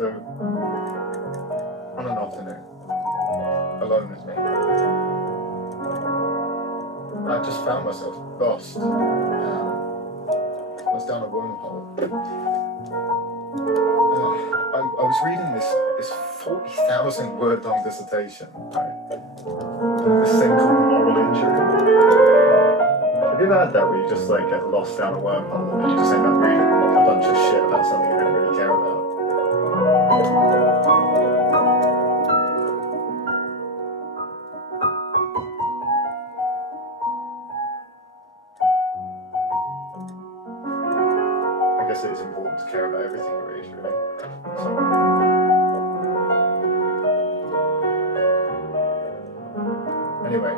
So, on an afternoon, alone with me, I just found myself lost. I was down a wormhole. I was reading this 40,000 word long dissertation, right? This thing called moral injury. Have you ever had that where you just like get lost down a wormhole and you just end up reading a bunch of shit about something you don't really care about? I guess it is important to care about everything you read, really. Anyway,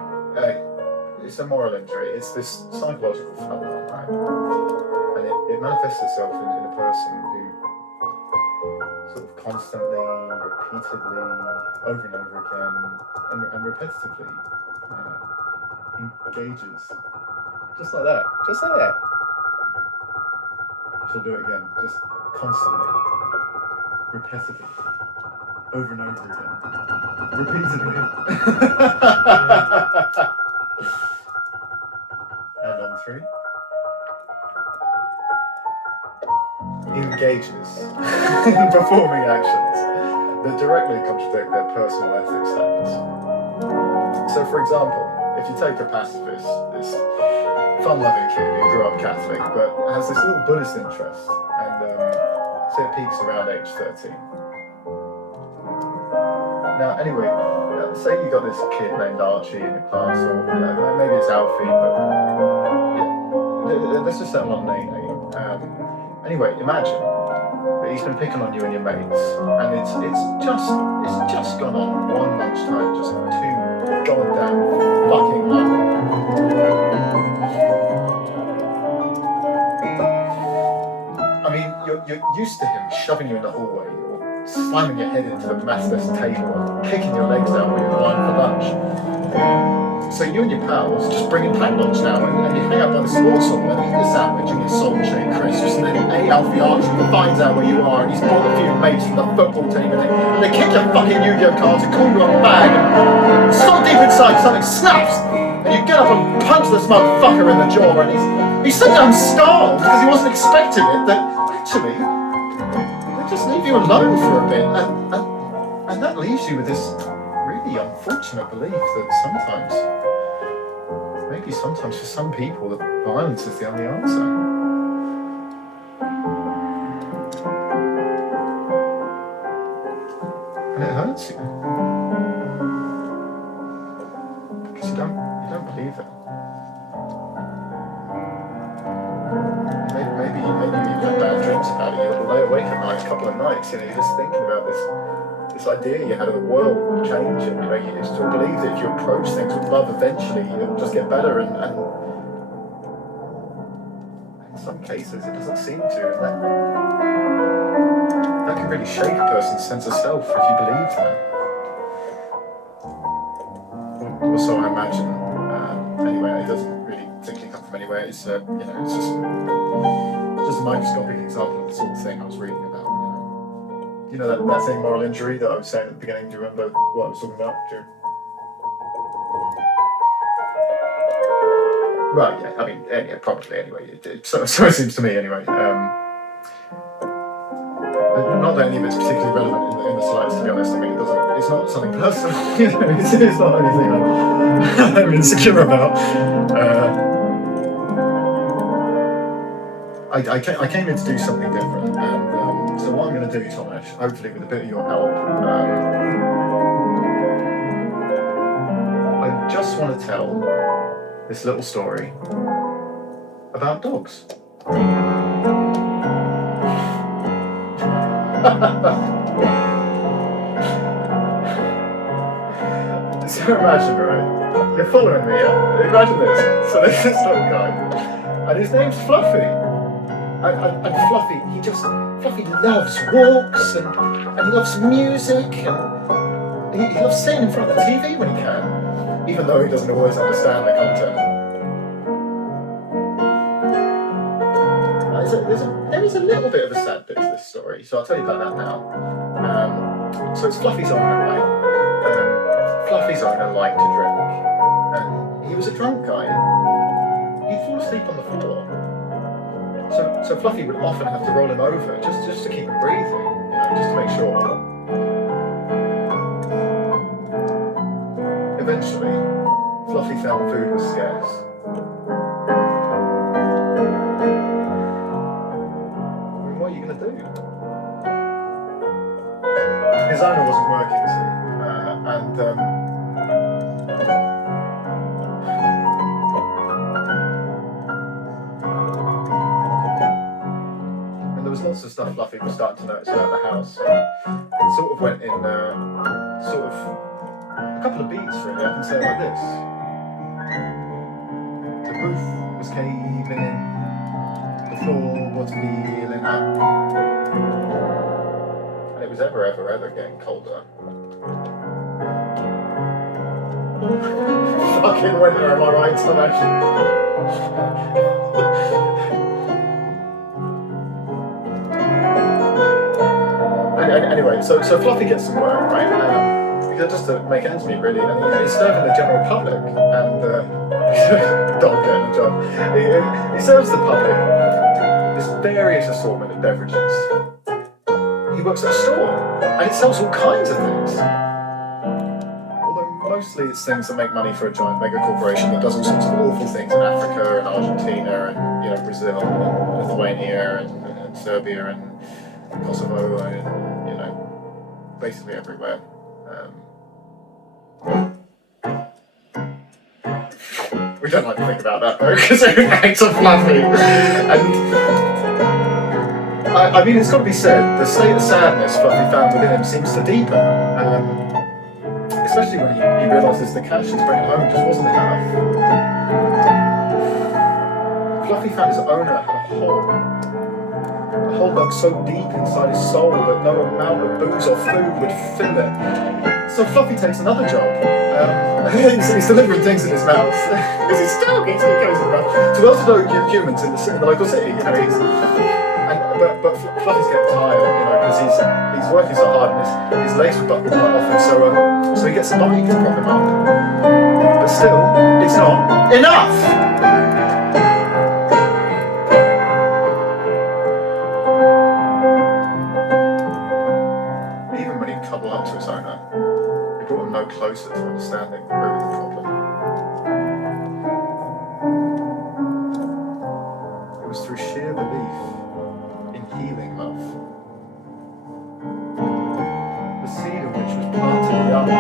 it's a moral injury. It's this psychological phenomenon, right? And it manifests itself in a person who sort of constantly, repeatedly, over and over again, and repetitively engages. Just like that. Just like that. She'll do it again. Just constantly, repetitively, over and over again. Repeatedly. And on 3. Engages in performing actions that directly contradict their personal ethics standards. So, for example, if you take a pacifist, this fun-loving kid who grew up Catholic but has this little Buddhist interest, and say it peaks around age 13. Now, anyway, say you got this kid named Archie in your class, or maybe it's Alfie, but let's just set him on name. Anyway, imagine that he's been picking on you and your mates, and it's just gone on one lunchtime, just too goddamn fucking long. I mean, you're used to him shoving you in the hallway, slamming your head into the mass desk table and kicking your legs out when you're in line for lunch. So you and your pals just bring in packed lunch now and you hang out by the sports hall and eat your sandwich and your salt and shake crisps, and then Alfie Archie finds out where you are and he's brought a few mates from the football team and they kick your fucking Yu-Gi-Oh cards and call you a bag, and so deep inside something snaps and you get up and punch this motherfucker in the jaw, and he's so damn startled because he wasn't expecting it that actually just leave you alone for a bit, and that leaves you with this really unfortunate belief that sometimes for some people that violence is the only answer. And it hurts you because you don't believe it. Maybe you even have bad dreams about it. You'll lay awake at night a couple of nights, you're just thinking about this idea you had of the world changing. You still believe that if you approach things with love, eventually it'll just get better, and in some cases it doesn't seem to, and that can really shake a person's sense of self if you believe that. Or so I imagine. Anyway, it doesn't really particularly come from anywhere. It's it's just a microscopic example of the sort of thing I was reading about. You know that thing, moral injury, that I was saying at the beginning? Do you remember what I was talking about, Drew? Right, yeah, I mean, yeah, probably anyway. So it seems to me anyway. Not that any of it's particularly relevant in the slightest, to be honest. I mean, it's not something personal. It's not anything I'm insecure about. I came in to do something different, and so what I'm going to do, Tomasz, hopefully with a bit of your help, I just want to tell this little story about dogs. So imagine, right? You're following me, yeah? Imagine this. So there's this little guy, and his name's Fluffy. And Fluffy, Fluffy loves walks, and he loves music, and he loves staying in front of the TV when he can, even though he doesn't always understand the content. there is a little bit of a sad bit to this story, so I'll tell you about that now. So it's Fluffy's owner, right? Fluffy's owner liked to drink, and he was a drunk guy. He'd fall asleep on the floor. So Fluffy would often have to roll him over just to keep him breathing, just to make sure. Eventually, Fluffy found food was scarce. What are you going to do? His owner wasn't working, see, and there was lots of stuff Fluffy was starting to notice about the house. It sort of went in sort of a couple of beats, really. I can say it like this. The roof was caving in. The floor was peeling up. And it was ever getting colder. Fucking winter, am I right, Tomasz? Anyway, so Fluffy gets some work, right? Just to make ends meet, really. And he's serving the general public. And dog getting a job. He serves the public this various assortment of beverages. He works at a store, and he sells all kinds of things. Although mostly it's things that make money for a giant mega corporation that does all sorts of awful things in Africa and Argentina and Brazil and Lithuania and Serbia and Kosovo and basically everywhere. We don't like to think about that though, because it makes us Fluffy. And I mean, it's got to be said, the state of sadness Fluffy found within him seems to deepen. Especially when he realises the cash he's bringing home just wasn't enough. Fluffy found his owner had a hole dug so deep inside his soul that no amount of booze or food would fill it. So Fluffy takes another job. He's delivering things in his mouth because he's still eating goes in the mouth to well-to-do humans in the local city. But Fluffy's getting tired, because he's working so hard and his legs are buckled quite often. So he gets somebody to prop him up. But still, it's not enough. Up to his owner, it brought him no closer to understanding the root of the problem. It was through sheer belief in healing love, the seed of which was planted young,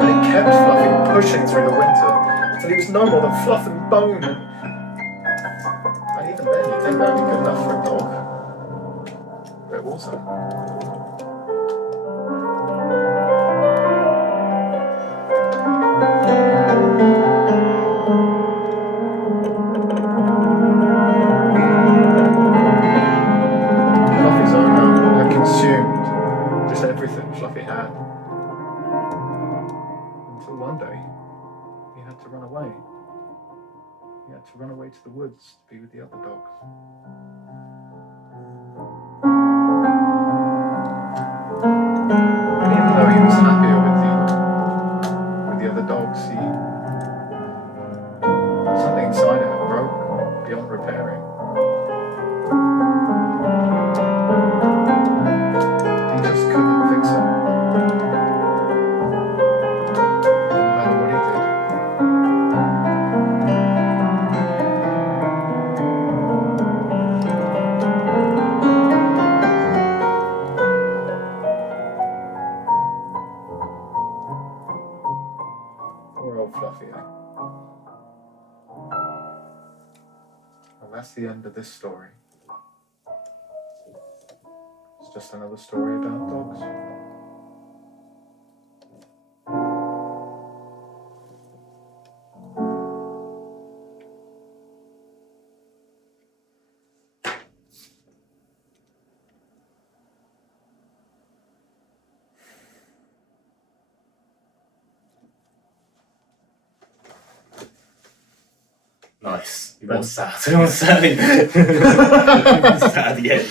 and it kept Fluffy pushing through the winter until he was no more than fluff and bone. And even then, you'd think that would be good enough for a dog, but it wasn't. Fluffy had. Until one day, he had to run away. He had to run away to the woods to be with the other dogs. And even though he was happier with the other dogs, something inside him broke beyond repairing. Fluffy, eh? Well, that's the end of this story. It's just another story about dogs. Nice. Everyone's sad. Everyone's sad. Everyone's sad again.